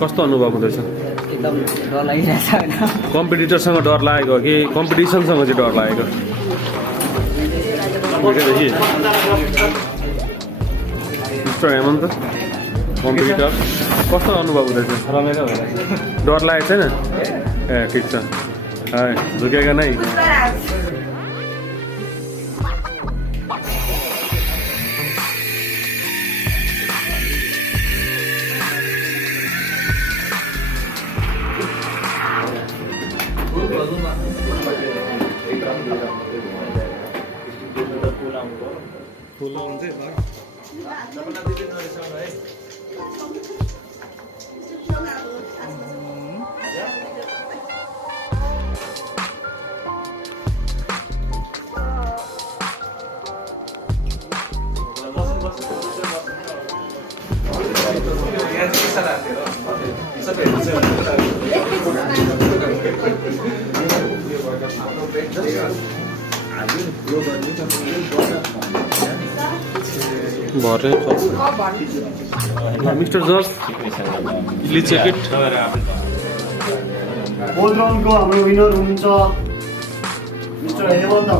कस्तो अनुभव हुँदैछ? एकदम डर लागिरहेछ होइन। कम्पिटिटरसँग डर लागेको हो कि कम्पिटिसनसँग चाहिँ डर लागेको? मिस्टर हेमन्त कम्पिटिटर कस्तो अनुभव हुँदैछ? रमाइलो भइरहेछ। डर लागेको छैन? ए ठिक छ, झुकेको नै। Mister George please check it. Fourth राउन्डको हाम्रो विनर हुनुहुन्छ मिस्टर हेमन्त।